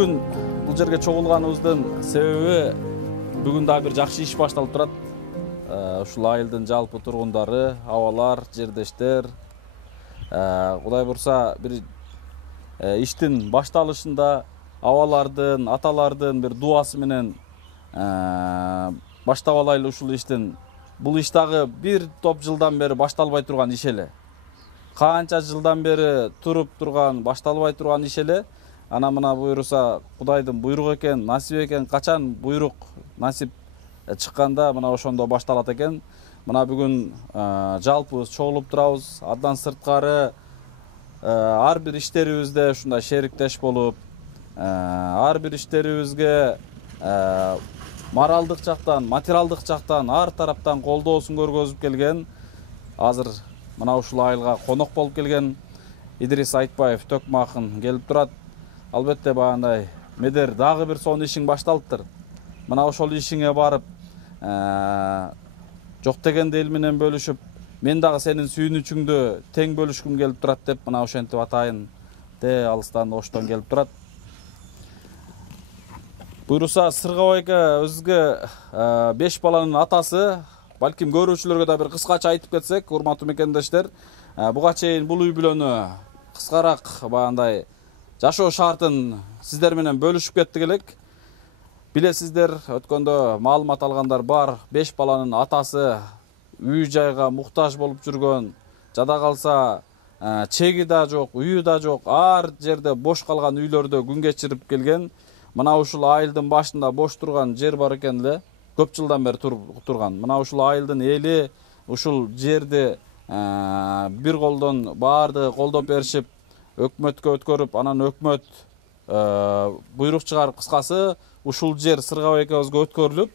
Бүгүн бул жерге чогулганыбыздын себеби бүгүн да бир жакшы иш башталып турат. Ушул айылдын жалпы тургундары, абалар, жердештер Кудай бурса бир иштин башталышында абалардын, аталардын бир дуасы менен баштап алайлы ушул иштин. Бул иш дагы бир топ жылдан бери башталбай турган иш эле. Канча жылдан бери туруп турган, башталбай турган иш эле. Ана мына буйруса Кудайдын буйругу экен, насип экен, качан буйрук насип чыкканда мына ошондо башталат экен. Мына бүгүн жалпы чогулуп турабыз. Андан сырткары ар бир иштерибизде ушундай шериктеш болуп, ар бир иштерибизге моралдык жактан, материалдык жактан ар тараптан колдоосун көргөзүп келген, азыр мына ушул айылга конок болуп келген Идрис Айтбаев Төкмө акын келип турат. Албетте багандай Медер дагы бир сонун ишиң башталыптыр. Мына ошол ишиңе барып, жок дегенде эл менен бөлүшүп, мен дагы сенин сүйүнүчүңдү тең бөлүшкүм келип турат деп мына ошентип атайын де алыстан оштон келип турат. Буйруса Сыргабайга өзгө 5 баланын атасы, балким көрүүчүлөргө да бир кыскача айтып кетсек, урматтуу мекендештер, буга чейин бул үй бүлөнү кыскараак багандай жашоо шартын сиздер менен бөлүшүп кеттик элек. Билесиздер, өткөндө маалымат алгандар бар, 5 баланын атасы үй жайга муктаж болуп жүргөн, жада калса чеги да жок, үйү да жок, ар жерде бош калган үйлөрдө күн кечирип келген. Мына ушул айылдын башында бош турган жер бар экен эле, көп жылдан бери турган. Мына ушул айылдын эли ушул жерди бир колдон баардыгы колдоп беришип, өкмөткө өткөрүп, анан өкмөт буйрук чыгарып, кыскасы ушул жер Сыргабай экөөбүзгө өткөрүлүп,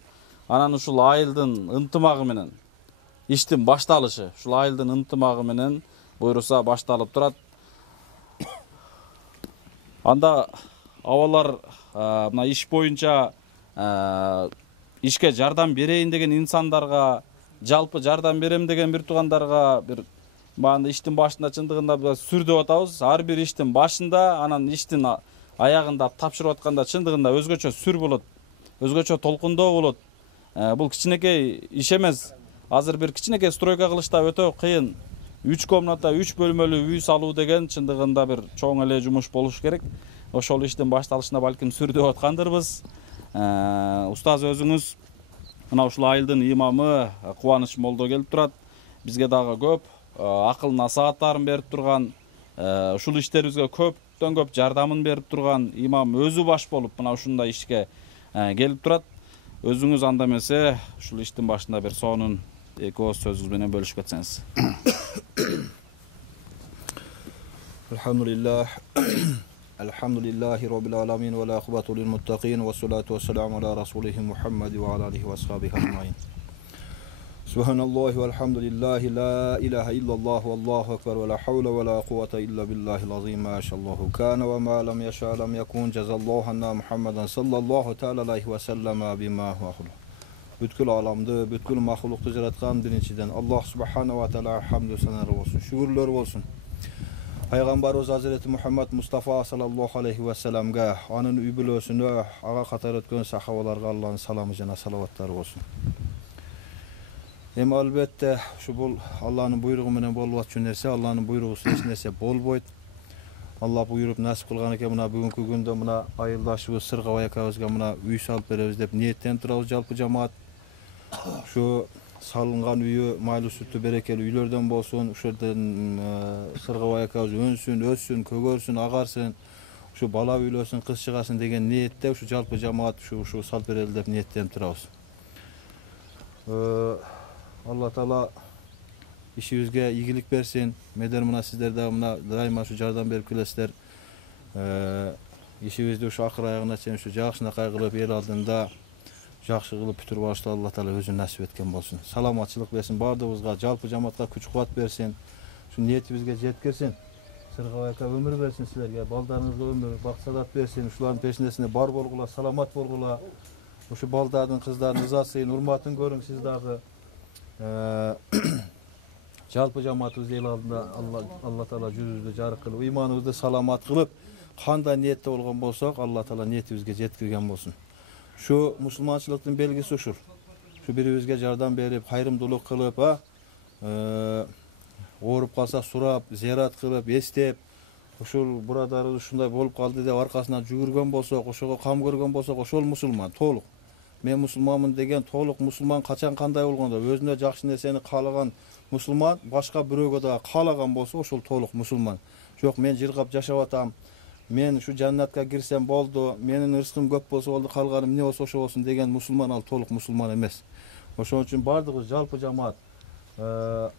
анан ушул айылдын ынтымагы менен иштин башталышы, ушул айылдын ынтымагы менен буйруса башталып турат. Анда абалар мына иш боюнча ишке жардам берейин деген инсандарга, жалпы жардам берем деген бир туугандарга бир баанда иштин башында чындыгында сүрдөп атабыз. Ар бир иштин башында, анан иштин аягында тапшырып атканда чындыгында өзгөчө сүр болот, өзгөчө толкундоо болот. Бул кичинекей иш эмес. Азыр бир кичинекей стройка кылыш да өтө кыйын. 3 комната, 3 бөлмөлүү үй салуу деген чындыгында бир чоң эле жумуш болуш керек. Ошол иштин башталышына балким сүрдөп аткандырбыз. Устаз өзүңүз мына ушул айылдын имамы Кубаныч Молдо келип турат. Бизге дагы көп акыл насааттарын берип турган, ушул иштерибизге көптөн көп жардамын берип турган имам өзү баш болуп мына ушундай ишке келип турат. Өзүңүз анда эмесе ушул иштин башында бир сонун эки ооз сөзүңүз менен бөлүшүп кетсеңиз. Elhamdülillahi Rabbil alamin ve la akıbatu lil muttaqin ve salatu ve selamu ala Resulihi Muhammed ve ala alihi ve ashabihi ajmain. Subhanallahi velhamdülillahi la ilahe illallah ve Allahu ekber ve la havle ve la kuvvete illa billahil azim ma şallahu kana ve ma lam yasha lam yakun cezallahu anna Muhammeden sallallahu teala aleyhi ve sellem bima huwa. Bütkül alamdı, bütkül mahluktu yaratkan birinciden Allah subhanahu ve teala hamdü senalar olsun, şükürler olsun. Peygamberimiz Hazreti Muhammed Mustafa sallallahu aleyhi ve sellem'ge, anın übülösünü, ağa katar ötken sahabalarga Allah'ın salamı jana salavatları olsun. Hem elbette şu bol Allah'ın buyruğu menen bolup atçı nerse, Allah'ın buyruğu hiç nerse bol boyut. Allah buyurup nasip kılgan eken mına bugünkü günde mına ayıldaşыбыз Сыргабай экөөбүзгө мына үй салып беребиз деп ниеттенип турабыз жалпы жамаат. Şu salıngan үйü maylы sütü берекелүү үйлөрдөн болсун, ушул жерден Сыргабай экөөбүз өнсүн, өссүн, көгөрсүн, агарсын, ушу бала үйлөсүн, кыз чыгасын деген ниетте ушу жалпы жамаат ушу салып берели деп ниеттенип турабыз. Алла Таала işibizge ийгилик берсин. Медер мына сиздер да мына дайыма ушу жардам берип келесиздер. İşibизди ушу акыр аягына чейин ушу жакшынакай кылып эл алдында жакшы кылып бүтүрүп алышты Алла Таала өзү насип эткен болсун. Саламатчылык берсин баардыгыбызга, жалпы жамаатка күч кубат берсин. Ушу ниетибизге жеткирсин. Сыргабайга өмүр берсин силерге, балдарыңызга өмүр, бак саадат берсин. Ушулардын пешинесине бар болгула, саламат болгула. Ушу балдардын, кыздардын ызасын, урматын көрүң сиз дагы. Жалпы жамаатыбыз эл алдында Алла Таала жүзүбүздү жарык кылып, ыйманыбызды саламат кылып, Kanda niyette olgan bolsak, Allah Taala niyetibizge jetkirgen bolsun. Şu musulmançılıktın belgisi uşul. Şu biribizge jardam berip, hayrımdılık kılıp, oğurup kalsa surap, ziyaret kılıp, estep, uşul buradarı şunday bolup kaldı dep arkasından жүгүргөн bolsak, ошого kam көргөн bolsak, ошол musulman, толук. Men musulmanmын деген толук musulman качан кандай болгондо, өзүнө жакшы нерсени каалаган musulman, башка бирөөгө да каалаган болсо, ошол толук musulman. Жок, мен жыргап жашап атам. Men şu cennetке girsem boldu, menin ırskım köp bolsa boldu, kalganym ne bolsa oşo bolsun деген musulman al толук musulman emes. Oşon üçin bardыгыбыз жалпы жамаат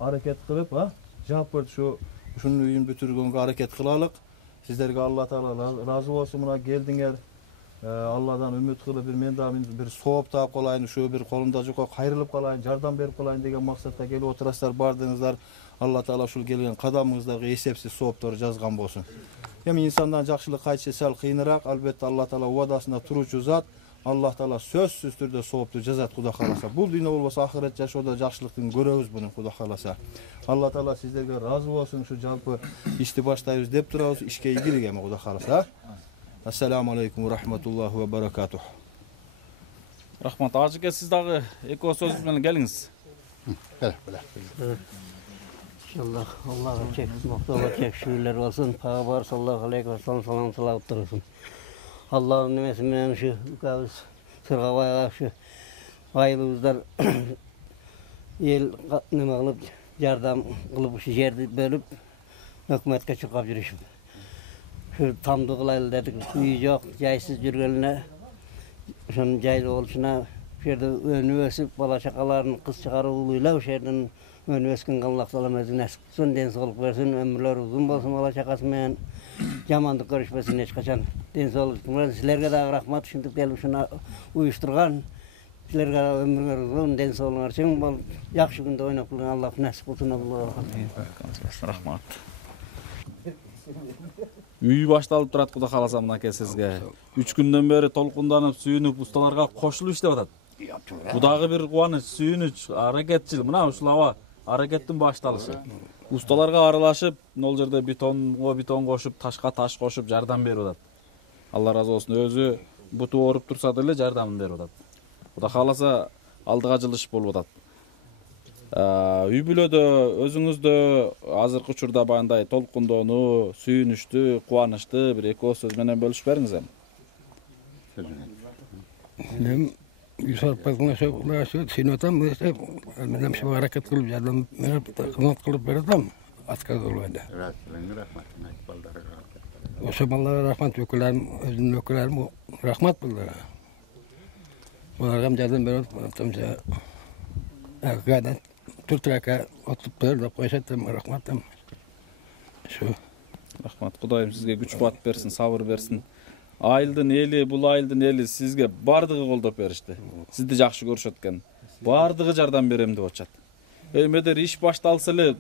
аракет кылып, жалпы şunun uyun бүтүргөнгө аракет кылалык. Sizlerge Allah Taala razı olsun, buna geldiңер. Allah'dan ümit kılıp men da bir soğup taap kolayın, şu bir kolumda joko kayrılıp kalayın, jardam berip kalayın degen maksatda gelip oturasızlar, bardыңыздар. Allah Taala şul gelgen kadamыңыздагы esepsiz soğuptoru жазган bolsun. Hem insandan jakşılık kayçı sal kıyınarak, albatta Allah Taala vadasında turucu zat, Allah Taala sözsüz türde soğuptu cezat Kuda kalasa. Bu dünya olmasa ahiret yaşoda jakşılıktın göröbüz bunu Kuda kalasa. Allah Taala sizlerge razı olsun, şu jalpı işti başlayız dep turabız, işke ilgili Kuda kalasa. Assalamu alaikum ve rahmetullahi ve berekatuh. Rahmat. Ajike siz dagı eko söz menен geliңiz. İnşallah Allah'a muhtaç şükürler olsun. Peygamber sallallahu aleyhi ve sellem salam salavat dursun. Allah'ın nimesinden şu kavuz sırgavaya şu aylımızlar el nima kılıp yardam kılıp şu yerdi bölüp hükümetke çıkıp yürüyüşüm. Şu tamdı kılaylı dedik, uyu yok, jaysız yürgenine, şunun jaylı oluşuna, şu yerde önü ösüp, bala şakaların kız çıkarı uluyla, şu yerden önü ösken Allah Taala özü nasip kılsın, densoluk versin, ömürler uzun bolsun, bala şakasымен jamandık görüşmesin hiç kaçan. Densoluk versin, sizlerge de rahmat, şimdi gelip şuna uyuşturgan, sizlerge ömürler uzun, densoluk versin, yakşı günde oynap kılın, Allah nasip kılsın, Allah'a Rahmat. Үй башталып турат Куда кааласа мынакей сизге. 3 күндөн бери толкунданып, сүйүнүп, усталарга кошулуп иштеп атат. Бу дагы бир кубаныч, сүйүнүч, аракетчил. Мына ушул аба аракеттин башталышы. Усталарга аралашып, могул жерде бетон кошуп, ташка таш кошуп жардам берип атат. Алла разы болсун. Өзү буту ооруп турса деле жардамын берип атат. Куда кааласа алдыга жылыш болуп атат. Үй бүлөдө өзүңүздө азыркы учурда баягындай толкундоону, сүйүнүчтү, кубанычты бир эки сөз менен бөлүшүп бериңиз эми. Мен үй сен атам, мен şu hareket kılıp yardım hizmet kılıp berdim. Askar oluydu. O zamanlar rahmet ökülerim, özünün ökülerim rahmet buldular. Onlarga yardım berip, tamca gayet Türkiye'ye oturup da koysattım, rahmetim. Şu. Rahmat. Kudayım sizge güç bat bersin, sabır bersin. Айылдын эли, бул айылдын эли сизге бардыгы колдоп беришти. Сизди жакшы көрүшөт экен. Бардыгы жардам берем деп атышат. Эмедер иш башталса эле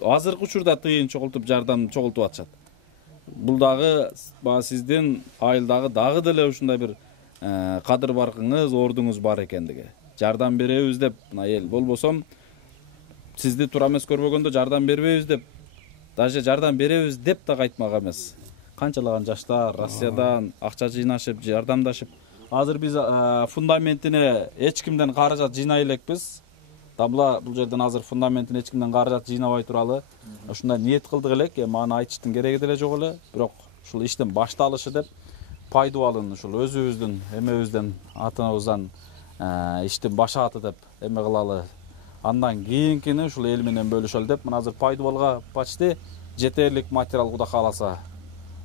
азыркы учурда тыйын чогултуп жардам чогултуп атышат. Бул дагы сиздин айылдагы дагы деле ушундай бир кадыр баркыңыз, ордуңуз бар экендиги. Жардам беребиз деп, мына эл болбосом сизди туура эмес көрбөгөндө жардам бербейбиз деп, даже жардам беребиз деп да кайтмак эмес. Канчалаган жаштар Россиядан акча жыйнашып, жардамдашып. Азыр биз фундаментине эч кимден каражат жыйнай элекпиз. Табла бул жерден азыр фундаментине эч кимден каражат жыйнабай туралы. Ушундай ниет кылдык элек, эми аны айтыштын кереги деле жок эле. Бирок ушул иштин башталышы деп пайдаланын ушул өзүбүздүн, эмебизден, атабыздан иштин башааты деп эме кылалы. Андан кийинкини ушул эл менен бөлүшөлү деп, мына азыр пайдалга почти жетерлик материал Куда кааласа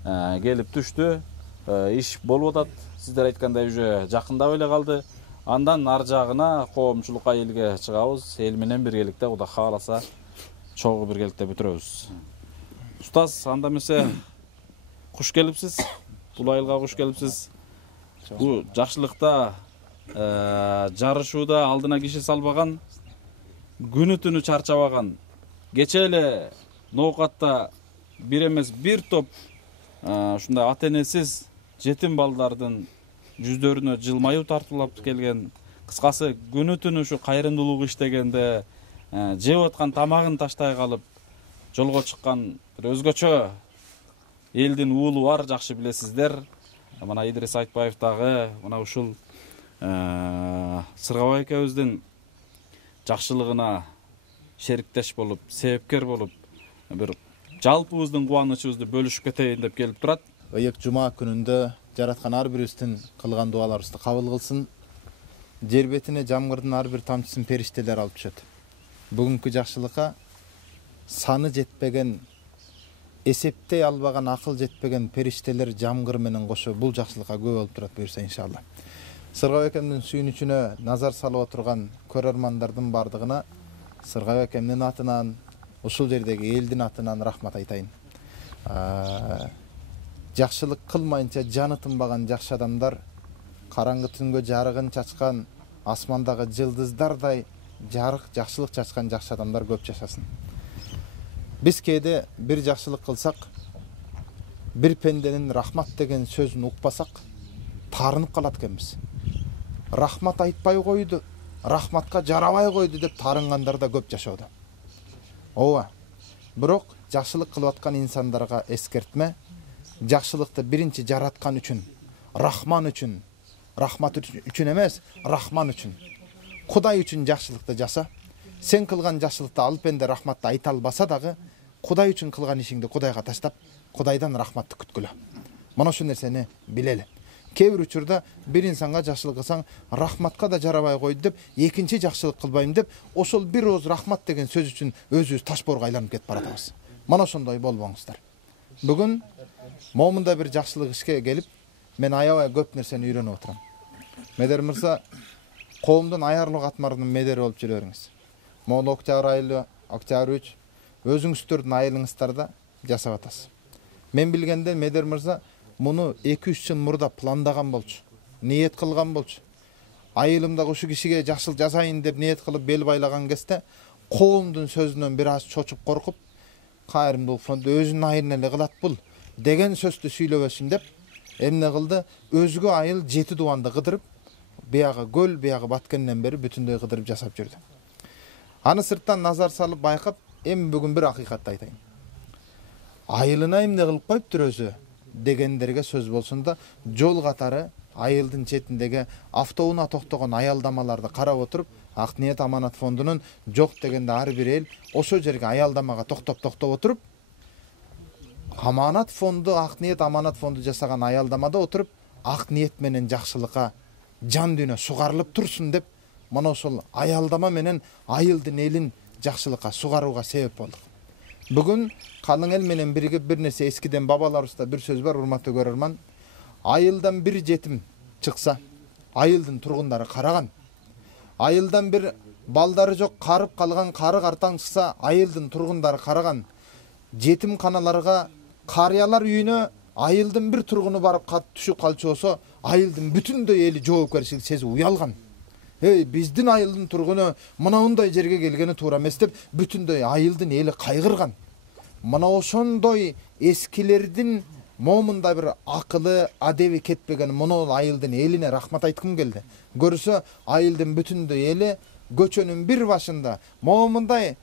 келип түштү. Иш болуп атат. Сиздер айткандай уже жакындап эле калды. Андан ар жагына коомчулукка элге чыгабыз. Эл менен биргеликте Куда кааласа чогуу биргеликте бүтүрөбүз. Устаз, анда эмесе куш келипсиз. Бул айылга куш келипсиз. Бул жакшылыкта жарышууда алдына киши салбаган, күнү түнү чарчабаган, кече эле ноокатта бир эмес бир топ ушундай ата-энесиз жетим балдардын жүздөрүнө жылмаюу тартуулап келген, кыскасы күнү түнү ушу кайрымдуулук иштегенде жеп аткан тамагын таштай калып жолго чыккан бир өзгөчө элдин уулу бар, жакшы билесиздер. Мына Идрис Айтбаев дагы мына ушул Сыргабай экебиздин жакшылыгына шериктеш болуп, себепкер болуп, бир жалпыбыздын кубанычыбызды бөлүшүп кетейин деп келип турат. Ыйык жума күнүндө жараткан ар бирибиздин кылган дуаларыбызды кабыл кылсын. Жер бетине жамгырдын ар бир тамчысын периштелер алып түшөт. Бүгүнкү жакшылыкка саны жетпеген, эсептей албаган, акыл жетпеген периштелер жамгыр менен кошо бул жакшылыкка көп болуп турат буюрса иншалла. Сыргабай экемдин сүйүнүчүнө назар салып отурган көрөрмандардын бардыгына Сыргабай экемдин атынан, ушул жердеги элдин атынан рахмат айтайын. Жакшылык кылмайынча жаны тынбаган жакшы адамдар, караңгы түнгө жарыгын чачкан, асмандагы жылдыздардай жарык жакшылык чачкан жакшы адамдар көп жашасын. Биз кээде бир жакшылык кылсак, бир пенденин рахмат деген сөзүн укпасак, таарынып калат экенбиз. Рахмат айтпай койду, рахматка жарабай койду деп таарынгандар да көп жашоодо. Ооба. Бирок жакшылык кылып аткан инсандарга эскертме, жакшылыкты биринчи жараткан үчүн, рахман үчүн, рахмат үчүн эмес, рахман үчүн, Кудай үчүн жакшылыкты жаса. Сен кылган жакшылыкты ал пенде рахматты айта албаса дагы, Кудай үчүн кылган ишиңди Кудайга таштап, Кудайдан рахматты күткүлө. Мына ошол нерсени билели. Кээ бир учурда бир инсанга жакшылык кылсаң, рахматка да жарабай койду деп, экинчи жакшылык кылбайм деп, ошол бир ооз рахмат деген сөз үчүн өзүбүз ташборго айланып кетип баратабыз. Мана ошондой болбоңуздар. Бүгүн момундай бир жакшылык ишке келип, мен аябай көп нерсени үйрөнүп отурам. Медер мырза, коомдун аярлык атмардын медери болуп жүрө бериңиз. Могул октябрь айы, октябрь 3, өзүңүздөрдүн айылыңыздарда жасап атасыз. Мен билгенде медер мырза муну 2-3 жыл мурда пландаган болчу, ниет кылган болчу. Айылымдагы ушу кишиге жакшылык жасайын деп ниет кылып бел байлаган кезде коомдун сөзүнөн бир аз чочуп коркуп, кайрымдуулук фонду өзүнүн айылына эле кылат бул деген сөздү сүйлөбөсүн деп эмне кылды? Өзгө айыл 7 дубанды кыдырып, биягы көл, биягы баткенден бери бүтүндөй кыдырып жасап жүрдү. Аны сырттан назар салып байкап, эми бүгүн бир акыйкатты айтайын. Айылына эмне кылып коюптур өзү дегендерге сөз болсун да, жол катары айылдын четиндеги автоунаа токтогон аялдамаларды карап отуруп, Ак ниет аманат фондунун жок дегенде ар бир эл ошол жерге аялдамага токтоп отуруп, аманат фонду, Ак ниет аманат фонду жасаган аялдамада отуруп, ак ниет менен жакшылыкка жан дүйнө сугарылып турсун деп, мына ошол аялдама менен айылдын элин жакшылыкка сугарууга себеп болдук. Бүгүн калың эл менен биригип бир нерсе эскиден бабаларыбызда бир сөз бар, урматтуу көрөрман. Айылдан бир жетим чыкса, айылдын тургундары караган. Айылдан бир балдары жок карып калган кары картаң чыкса, айылдын тургундары караган. Жетим каналарга, карыялар үйүнө айылдын бир тургуну барып түшүп калчу болсо, айылдын бүтүндөй эли жоопкерчилик сезип уялган. Биздин айылдын тургуну мындай жерге келгени туура эмес деп бүтүндөй айылдын эли кайгырган. Мына ошондой эскилердин момундай бир акылы, адеби кетпеген монол айылдын элине рахмат айткым келди. Көрсө айылдын бүтүндөй эли көчөнүн бир башында момундай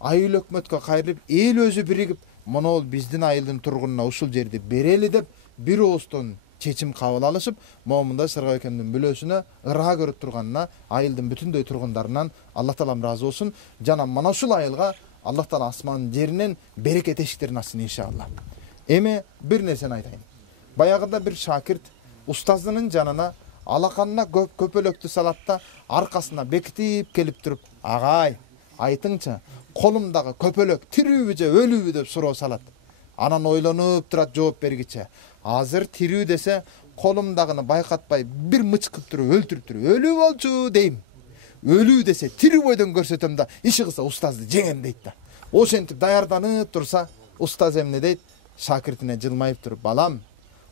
айыл өкмөткө кайрылып, эл өзү биригип, монол биздин айылдын тургунуна ушул жерди берели деп бир ооздон чечим кабыл алышып, момундай Сыргабай экемдин бүлөсүнө ыраа көрүп турганына айылдын бүтүндөй тургундарынан Аллах таалам ыраазы болсун. Жана мана ушул айылга Аллах таала асман жеринен берекет эшиктерин ачсын иншалла. Эми бир нерсени айтайын. Баягыда бир шакирт устазынын жанына алаканына көпөлөктү салат да, аркасына бекитип келип туруп, "Агай, айтыңчы, колумдагы көпөлөк тирүүбү же өлүүбү?" деп суроо салат. Анан ойлонуп турат жооп бергиче. Азыр тирүү десе, колумдагыны байкатпай бир мычкып туруп өлтүрүп туруп, "Өлүү болчу" дейм. Өлүү десе тирүү бойдон көрсөтөм да, иши кылса устазды жеңем дейт да. Ошентип даярданып турса, устаз эмне дейт? Шакиртине жылмайып туруп, "Балам,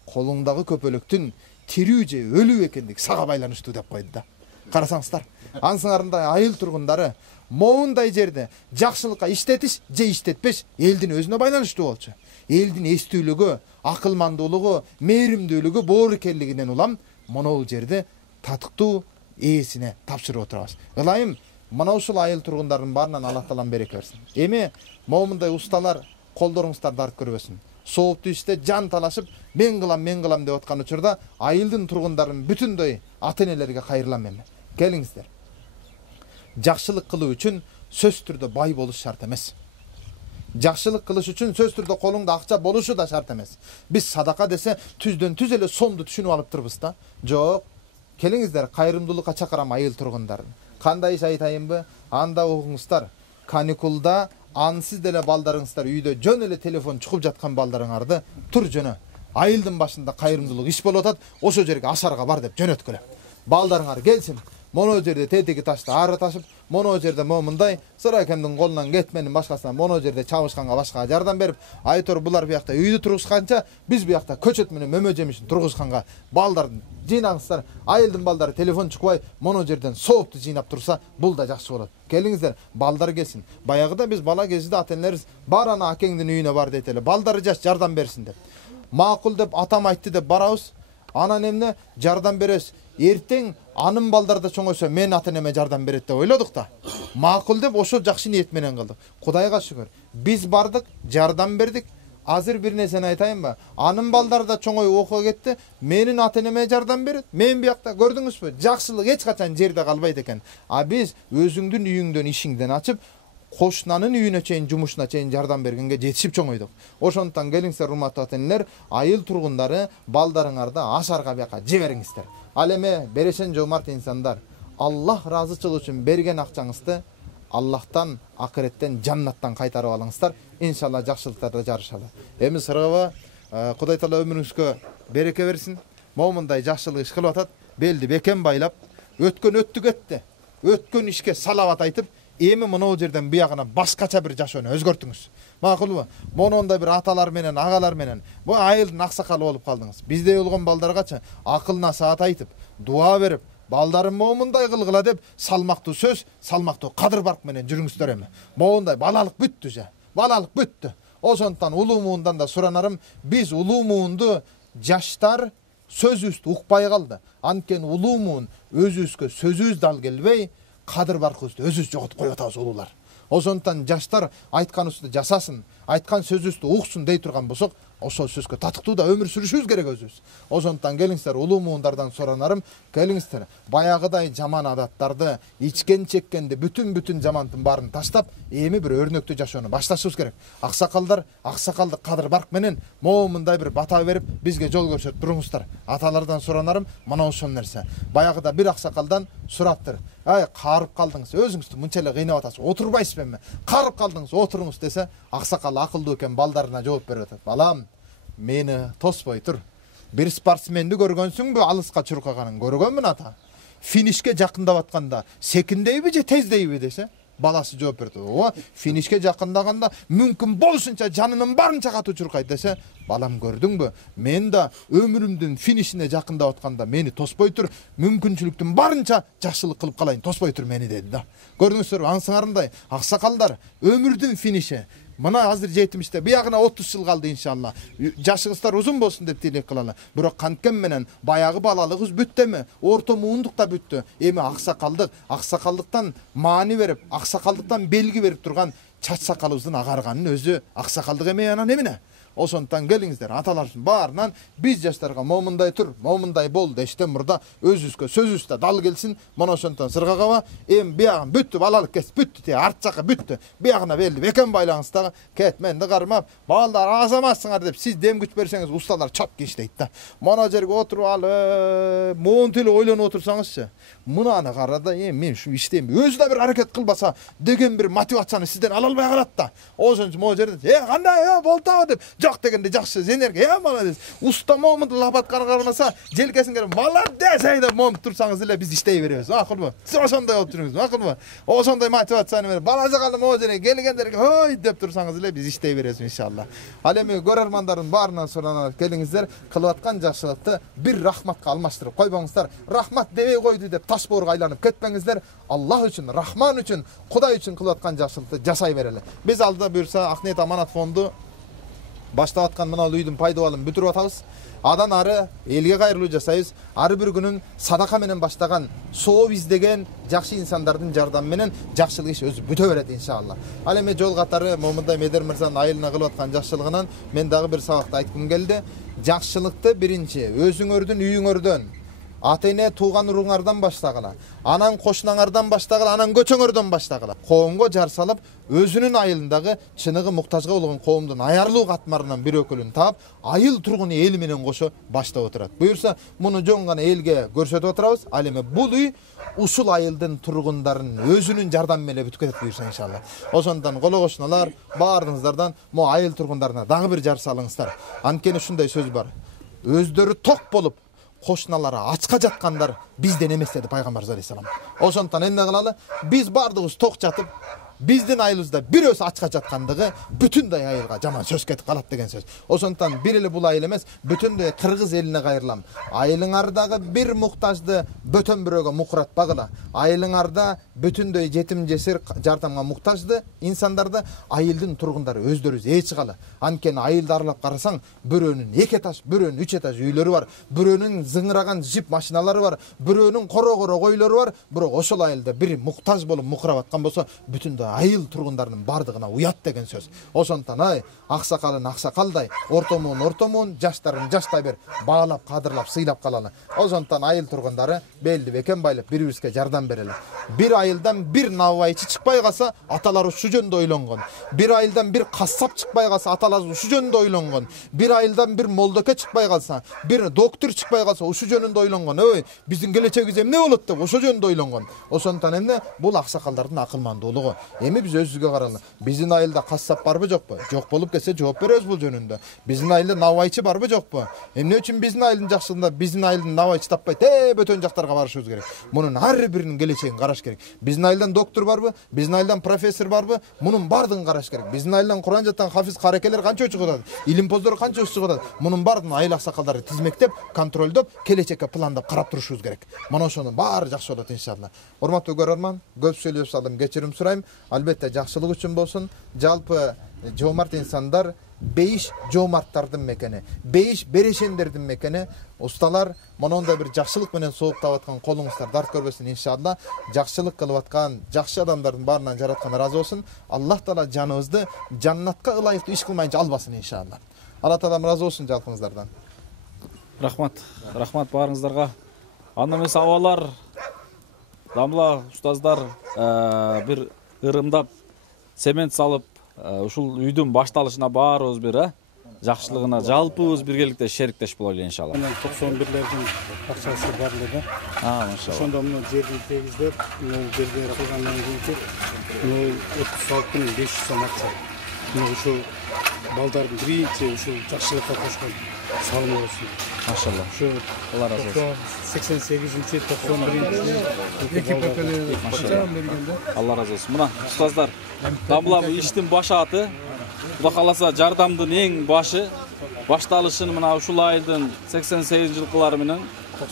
колуңдагы көпөлөктүн тирүү же өлүү экендиги сага байланыштуу" деп койду да. Карасаңыздар, ансыңарындай айыл тургундары моундай жерде жакшылыкка иштетиш же иштетпеш элдин өзүнө байланыштуу болчу. Элдин эстүүлүгү, акылмандуулугу, мээримдүүлүгү боор экенлигинен улам монол жерде татыктуу ээсине тапшырып отурабыз. Ылайым, мына ушул айыл тургундарынын баарынан Аллах таалам береке берсин. Эми момундай усталар колдоруңуздар дарт көрбөсүн. сооптуу иште жан талашып мен кылам деп аткан учурда айылдын тургундарын бүтүндөй ата энелерге кайрылам эми. Келиңиздер. Жакшылык кылуу үчүн сөз түрдө бай болуш шарт эмес. Жакшылык кылыш үчүн сөз түрдө колуңда акча болушу да шарт эмес. Биз садака десе түздөн түз эле сомду түшүнүп алып турбуз да. Жок. Келиңиздер, кайрымдуулукка чакырам айыл тургундарын. Кандай иш айтайынбы? Анда угуңуздар. Каникулда ансыз деле балдарыңыздар үйдө жөн эле телефон чукуп жаткан балдарыңарды тур жөнө. Айылдын башында кайрымдуулук иш болуп атат, ошол жерге ашарга бар деп жөнөткөлө. Балдарыңар келсин. Моно жерде тетеги ташты ары ташып, моно жерде момундай сыра кемдин колунан кетменин башкасынан моно жерде чабышканга башкага жардам берип, айтор булар буякта үйдү тургузганча, биз буякта көчөт менен мөмө жемишин тургузганга балдарды жыйнаңыздар. Айылдын балдары телефон чукпай, моно жерден соопту жыйнап турса, бул да жакшы болот. Келиңиздер, балдар келсин. Баягыда биз бала кезинде ата-энелерибиз бар ана акеңдин үйүнө бар дейт эле. Балдары жаш жардам берсин деп. Макул деп атам айтты деп барабыз. Анан эмне жардам беребиз. Эртең анын балдары да чоңойсо мен ата-энеме жардам берет деп ойлодук да. Макул деп ошо жакшы ниет менен кылдык. Кудайга шүгүр. Биз бардык, жардам бердик. Азыр бир нерсени айтайынбы? Анын балдары да чоңой окууга кетти. Менин ата-энеме жардам берет. Мен буякта көрдүңүзбү? Жакшылык эч качан жерде калбайт экен. А биз өзүңдүн үйүңдөн ишиңден ачып, кошунанын үйүнө чейин, жумушуна чейин жардам бергенге жетишип чоңойдук. Ошондуктан келиңиздер, урматтуу ата-энелер, айыл тургундары балдарыңарды ашарга бияка жибериңиздер. Ал эме берешен жомарт инсандар, Аллах ыраазычылыгы үчүн берген акчаңызды Аллахтан, акыреттен, жаннаттан кайтарып алыңыздар. Иншалла жакшылыктарда жарышалы. Эми сыргыба, Кудай Таала өмүрүңүзгө береке берсин. Момундай жакшылык иш кылып атат, белди бекем байлап, өткөн өттү кетти. Өткөн ишке салават айтып, эми мына жерден буягына башкача бир жашоону өзгөртүңүз. Макулбу? Монондай бир аталар менен, агалар менен бу айылдын аксакалы болуп калдыңыз. Бизде болгон балдаргачы акыл насаат айтып, дуа берип, балдарым момундай кылгыла деп салмактуу сөз, салмактуу кадыр барк менен жүрүңүздөр эми. Момундай балалык бүттү же. Балалык бүттү. Ошондуктан улуу муундан да суранарым, биз улуу муунду жаштар сөзүбүздү укпай калды. Анткени улуу муун өзүбүзгө сөзүбүз дал келбей, кадыр баркыбызды өзүбүз жоготуп коюп атабыз улуулар. Ошондуктан жаштар айтканыбызды жасасын, айткан сөзүбүздү уксун дей турган болсок, ошол сөзгө татыктуу да өмүр сүрүшүбүз керек өзүбүз. Ошондуктан келиңиздер, улуу муундардан суранарым, келиңиздер, баягыдай жаман адаттарды, ичкен чеккенди, бүтүн жамандын баарын таштап, эми бир өрнөктүү жашоону башташыбыз керек. Аксакалдар, аксакалды кадыр барк менен момундай бир бата берип, бизге жол көрсөтүп туруңуздар. Аталардан суранарым, мына ошол нерсе. Баягыда бир аксакалдан сураптыр. Ай, карып калдыңыз, өзүңүздү мынча эле кыйнап атасыз, отурбайсызбы эми? Карып калдыңыз, отуруңуз десе, аксакал акылдуу экен, балдарына жооп берип атат. Балам, мени тоспой тур. Бир спортсменди көргөнсүңбү, алыска чуркаганын? Көргөнмүн ата. Финишке жакындап атканда секиндейби же тездейби десе, баласы жооп берди. Ооба, финишке жакындаганда мүмкүн болушунча жанынын барынча катуу чуркайт десе, балам көрдүңбү? Мен да өмүрүмдүн финишине жакындап атканда мени тоспой тур, мүмкүнчүлүктүн барынча жакшылык кылып калайын, тоспой тур мени деди да. Көрдүңүздөрбү, аңсыңарындай аксакалдар өмүрдүн финиши. Мына азыр 70-те, буягына 30 жыл калды иншалла. Жашыгыздар узун болсун деп тилек кылалы. Бирок канткен менен баягы балалыгыбыз бүттү эми, орто муундук да бүттү. Эми аксакалдыктан маани берип, аксакалдыктан белги берип турган чач сакалыбыздын агарганын өзү аксакалдык эмей анан эмне? Ошондуктан келиңиздер, аталарыбыздын баарынан биз жаштарга момундай тур, момундай бол дештен мурда өзүбүзгө сөзүбүздө дал келсин. Мына ошондуктан сыргагаба, эми буягын бүттү, балалык кес бүттү, те арт жакка бүттү. Буягына белди бекем байлаңыз дагы, кетменди кармап, балдар азаматсыңар деп сиз дем күч берсеңиз, усталар чатка иштейт да. Мына жерге отуруп алып, моунтип эле ойлонуп отурсаңызчы, мынаны кара да, мен ушу иштейм, өзү да бир аракет кылбаса деген бир мотивацияны сизден ала албай калат да. Ошон үчүн могу жерде, кандай, болтабы деп жок дегенде жакшы энергия, молодец. Уста момунду лапатканы кармаса, желкесин керип, молодец деп момунт турсаңыз эле биз иштей беребиз. Макулбу? Сиз ошондой болуп жүрүңүз, макулбу? Ошондой мотивацияны берип, бала жаганы могу жерге келгендерге ой деп турсаңыз эле биз иштей беребиз иншалла. Ал эми көрөрмандардын баарынан суранат, келиңиздер, кылып аткан жакшылыкты бир рахматка алмаштырып койбоңуздар. Рахмат дебей койду деп таш боорго айланып кетпеңиздер. Аллах үчүн, Рахман үчүн, Кудай үчүн кылып аткан жакшылыкты жасай берели. Биз алдыда буюрса Акниет Аманат фонду баштап аткан мына үйдүн пайдабалын бүтүрүп атабыз. Адан ары элге кайрылуу жасайбыз. Ары бир күнүн садака менен баштаган, сооп издеген жакшы инсандардын жардамы менен жакшылык иш өзү бүтө берет иншалла. Ал эми жол катары момундай Медер мырзанын айылына кылып аткан жакшылыгынан мен дагы бир сабакты айткым келди. Жакшылыкты биринчи өзүңөрдүн үйүңөрдөн, ата-эне тууган уруңардан баштагыла, анан кошунаңардан баштагыла, анан көчөңөрдөн баштагыла. Коомго жар салып, өзүнүн айылындагы чыныгы муктажга болгон коомдун аярлуу катмарынан бир өкүлүн таап, айыл тургун эли менен кошо баштап отурат. Буюрса, муну жөн гана элге көрсөтүп отурабыз. Ал эми бул үй ушул айылдын тургундарын өзүнүн жардамы менен бүтүп кетет буюрса иншалла. Ошондон коло кошуналар баарыңыздардан мо айыл тургундарына дагы бир жар салыңыздар. Анткени ушундай сөз бар. Өздөрү ток болуп кошуналары ачка жаткандар бизден эмес деди пайгамбар алейхисалам. Ошондон эмне кылалы? Биз бардыгыбыз ток жатып, биздин айылыбызда бирөөс ачка жаткандыгы бүтүндөй айылга жаман сөз кетип калат деген сөз. Ошондон бир эле бул айыл эмес, бүтүндөй кыргыз элине кайрылам. Айылыңардагы бир муктажды бөтөн бирөөгө мукуратпагыла. Айылыңарда бүтүндөй жетим жесир жардамга муктажды инсандарды айылдын тургундары өздөрүбүз эч калы. Анткени айылды аралап карасаң, бирөөнүн 2 этаж, бирөөнүн 3 этаж үйлөрү бар, бирөөнүн зыңыраган жип машиналары бар, бирөөнүн коро-коро койлору бар, бирок ошол айылда бир муктаж болуп мукурап аткан болсо, бүтүндөй айыл тургундарынын бардыгына уят деген сөз. Ошондон аксакалын аксакалдай, ортомун, жаштарын жаштай бер, баалап, кадырлап, сыйлап калалы. Ошондон айыл тургундары белди бекен байлап бири-бирибизге жардам берели. Bir айылдан bir навайчы чыкпай калса, аталар ушу жөнүндө ойлонгон. Bir айылдан bir кассап чыкпай калса, аталар ушу жөнүндө ойлонгон. Bir айылдан bir молдоке чыкпай калса, bir доктор чыкпай калса, ушу жөнүндө ойлонгон. Ой, биздин келечегибиз эмне болот деп ошо жөнүндө ойлонгон. Ошондон эмне? Бул аксакалдардын акылмандуулугу. Эми биз өзүбүзгө каралы. Биздин айылда кассап барбы жокпу? Жок болуп кетсе жооп беребиз бул жөнүндө. Биздин айылда навайчы барбы жокпу? Эмне үчүн биздин айылдын жакшылыгында биздин айылдын навайчы таппайт? Бөтөн жактарга барышыбыз керек. Мунун ар биринин келечегин караш керек. Биздин айылдан доктор барбы? Биздин айылдан профессор барбы? Мунун бардыгын караш керек. Биздин айылдан Куран жаттан хафиз каракелер канча чыгып атат? Илимпоздор канча чыгып атат? Мунун бардыгын айыл аксакалдары тизмектеп, контролдоп, келечекке пландап карап турушубуз керек. Мана ошонун баары жакшы болот иншалла. Урматтуу көрөрман, көп сүйлөп салдым, кечирим сурайм. Албетте жакшылык үчүн болсун. Жалпы жомарт инсандар бейиш жомарттардын мекени, бейиш берешендердин мекени. Усталар монондай бир жакшылык менен сооптап аткан колуңуздар дарт көрбөсүн иншалла. Жакшылык кылып аткан жакшы адамдардын баарынан жараткан ыраазы болсун. Аллах таала жаныбызды жаннатка ылайыктуу иш кылмайынча албасын иншалла. Алла таала ыраазы болсун жалпыңыздардан. Рахмат баарыңыздарга. Анда эмес абалар, дамла устаздар бир ырымдап цемент салып, ушул үйдүн башталышына баарыбыз бир жакшылыгына жалпыбыз биргеликте шериктеш бололу иншалла. 91лердин акчасы бар эле да. Машалла. Ошондо муну жерди тегиздеп, муну жерди кылгандан кийин муну 36.500 сом акча. Муну ушул балдардын биринчи ушул жакшылыкка кошкон салымы болсун. Машалла. Ушу Алла разы болсун. 88-91 эки пекеле акча бергенде. Алла разы болсун. Мына устаздар, дамла иштин башаты, Кудай кааласа жардамдын эң башы башталышын мына ушул айылдын 88-жылкылары менен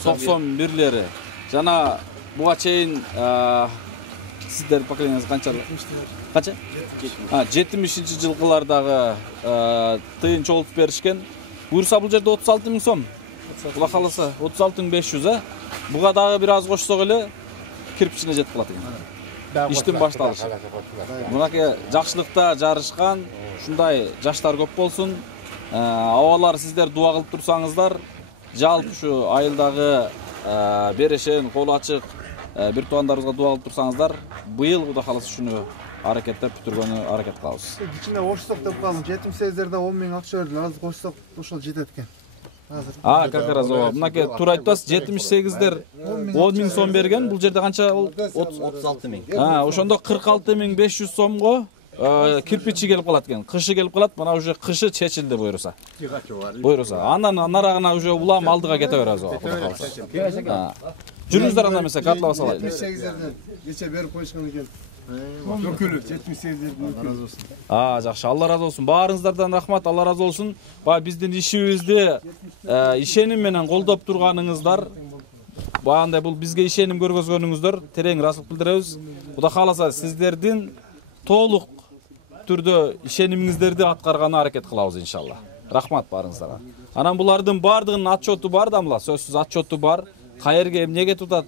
91лери. Жана буга чейин сиздер поколениеңиз канчалык? Канча? 70-жылкылардагы тыйын чогултуп беришкен. Буюрса бул жерде 36.000 сом. Кудай кааласа 36.500 Буга дагы бир аз кошсок эле кирпичине жетип калат экен. Иштин башталышы. Мынакей жакшылыкта жарышкан ушундай жаштар көп болсун. Абалар сиздер дуа кылып турсаңыздар, жалпы ушу айылдагы берешен, колу ачык бир туугандарыбызга дуа кылып турсаңыздар, быйыл Кудай кааласа ушуну аракеттеп бүтүргөнү аракет кылабыз. Кичине кошсок деп калдым. 78лерде 10.000 акча берди. Азыр кошсок ошол жетет экен. Как раз мынакей туура айтасыз. 78лер 10.000 сом берген. Бул жерде канча? 36.000. Ошондо 46.500 сомго кирпичи келип калат экен. Кышы келип калат. Мына уже кышы чечилди буюрса. Андан нарагына уже улам алдыга кете беребиз. Жүрүңүздөр анда эмесе катлап салайлы. 78лерден кече берип коюшкан экен. Өкүлү 78лерден разы болсун. Жакшы, Алла разы болсун. Баарыңыздардан рахмат, Алла разы болсун. Баягы биздин ишибизди ишеним менен колдоп турганыңыздар, баягындай бул бизге ишеним көргөзгөнүңүздөр терең ыраазычылык билдиребиз. Кудай кааласа сиздердин толук түрдө ишенимиңиздерди аткарганы аракет кылабыз иншалла. Рахмат барыңыздарга. Анан булардын бардыгынын отчету бар да, мына сөзсүз отчету бар. Кайерге эмнеге тутат?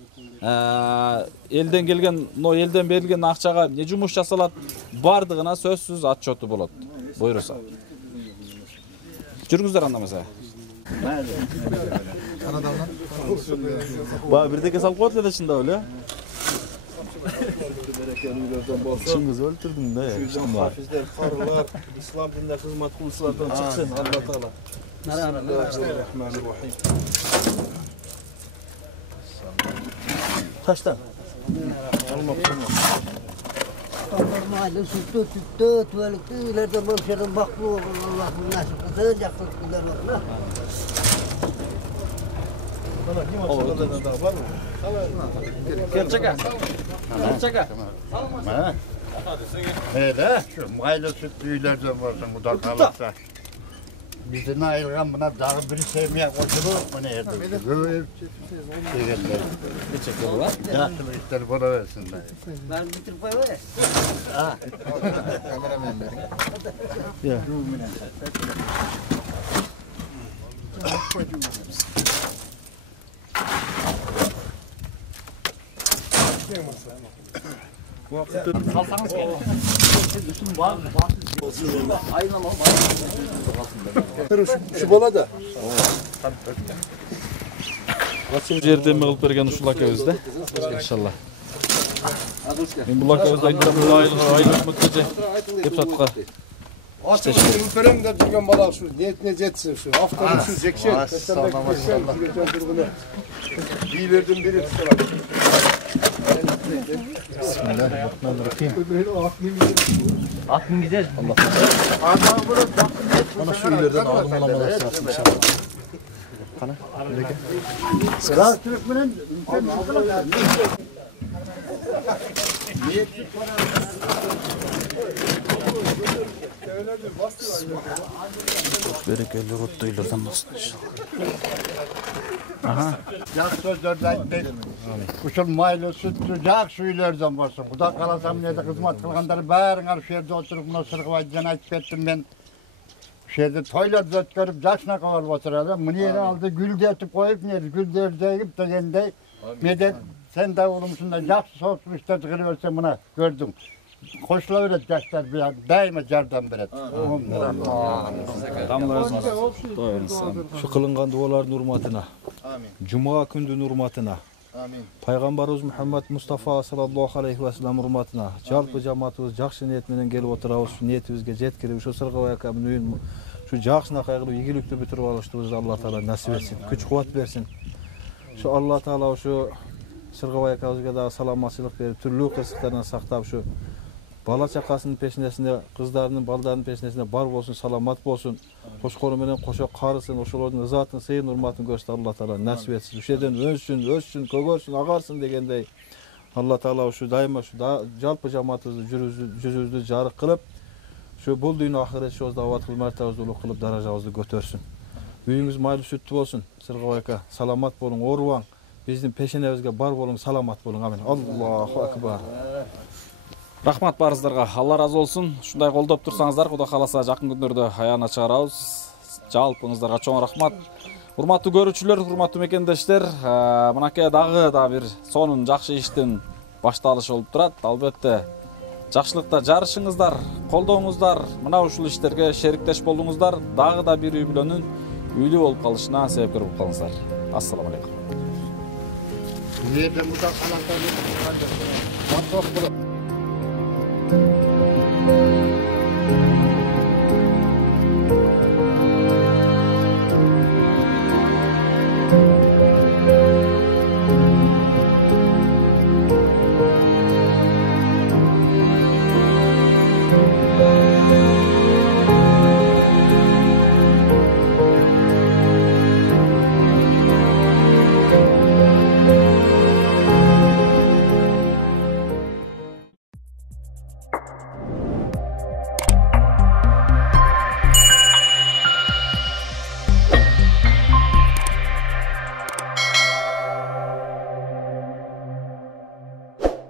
Элден келген, элден берилген акчага эмне жумуш жасалат? Бардыгына сөзсүз отчету болот. Буйруса. Жүргүздөр андамаса. Ба бирдеке салып коет эле чындап эле. Чыңгыз өлтүрдүң да. Hafizeler, karılar, İslam dinine hizmet kılışlardan çıksın Allah Teala. Bismillahirrahmanirrahim. Taştan. Mahalle süttü, tuvaletli, ileride bolşarın baklı olur. Allah'ın nasip kızı, yaklıklılar var. Gel çaka. Gel çaka. Öyle, şu maylı sütlüylerden varsın bu da kalırsa. Bizden ayrılan buna daha biri sevmeye koşulur, bu ne yerdir? Böyle şeyler. Ne çekiyor lan? Yaşlı işleri bana versinler. Ben bitirip var ya. Ya. Şu bola da. Жерден кылып берген ушул акебизде. Иншалла. Мен бул акебизди айтсам, бул айлык мөккөжө депутатка Açık ülkenin de durgan bala şu niyetine jetsin şu. Haftanın şu zekşen. İyilerden biri tutar. Bismillahirrahmanirrahim. Aklın güzel. Bana şu ilerden alımlamalar sırasın inşallah. Kral Türkmen'in Berekeli rottoylardan basın inşallah. yaz sözlerden kuşun maylı sütlü yağ suylardan varsın. Bu da kalasam ne de hizmet kılganları bari şu yerde oturup buna sırgıvaycan açıp ettim ben. Şu yerde toyla düzeltkerip yaşına kavar batıralım. Bunu yere aldı gül de atıp koyup neydi gül de ördeyip de kendi medet sen de oğlumsun da yakşı soğuksun işte tıkırıversen buna gördüm. Koşula öğret yaşlar bir daima cardan beret. Şu kılıngan duaların hurmatına, Cuma kündün hurmatına, Peygamberimiz Muhammed Mustafa sallallahu aleyhi ve sellem hurmatına, jalpı cemaatimiz jakşı niyet menen gelip oturabız, şu niyetimizge jetkirip, şu sırgıbay akabın üyün, şu jakşına kaygılı, igilükli bitirip alıştığımızda Allah Teala nasip etsin, güç kuvvet versin. Şu Allah Teala şu sırgıbay akabızga da salamatçılık verip, türlü kısıklarından saktap şu bala çakasının peşindesinde, kızlarının, baldarının peşindesinde bar bolsun, salamat bolsun. Hoş konu menen koşa karısın, oşolordun ızatın, seyir hurmatın göster Allah Teala nasip etsin. Şu şeyden ölsün, kögörsün, agarsın degендей. Allah Teala şu daima şu jalpı cemaatimizni yüzübüzdü jarık kılıp, şu bul dünya ahiret şu davat kılıp mertebemizni uluk kılıp darajamızды көтөрсүn. Үйүңүз майлуу сүттүү болсун. Сыргыбай ака, саламат болуң, оорубаң. Биздин пешенебизге бар болуң, саламат болуң. Амин. Аллаху акбар. Рахмат барыңыздарга. Алла разы болсун. Ушундай колдоп турсаңыздар, Кудай кааласа жакын күндөрдө аяна чыгарабыз. Жалпыңыздарга чоң рахмат. Урматтуу көрүүчүлөр, урматтуу мекендештер, мынакей дагы бир сонун жакшы иштин башталышы болуп турат. Албетте жакшылыкта жарышыңыздар, колдооңуздар, мына ушул иштерге шериктеш болуңуздар, дагы да бир үй бүлөнүн үйлүү болуп калышына себепкер болуп калыңыздар. Ассаламу алейкум. Nerede bu da kalanları?